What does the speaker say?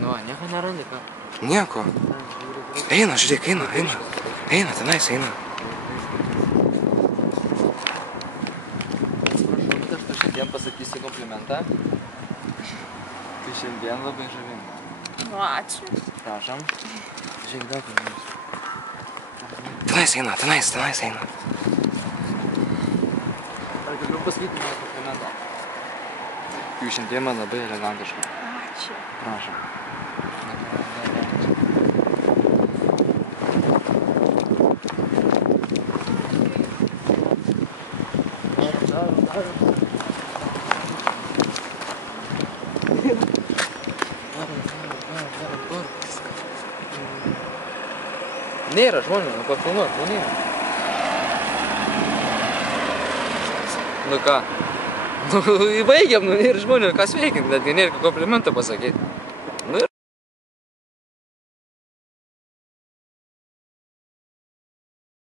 Nu, nieko nerandi, ką? Nieko. Eina, žiūrėk, eina. Eina, tenais eina. Prašau, bet aš tu šiandien pasakysiu komplimentą. Tai šiandien labai žavinga. Nu, ačiū. Prašom. Žiūrėk, daug komplimentų. Tenais eina. Ar galiu pasakyti mano komplimentą? Jūs šiandien man labai elegantiška. Ačiū. Prašom. Nėra žmonių, nu papilnuot, nu nėra. Nu ką? Nu įbaigiam, nu nėra žmonių, ką sveikint, netgi nėra komplimentą pasakyti.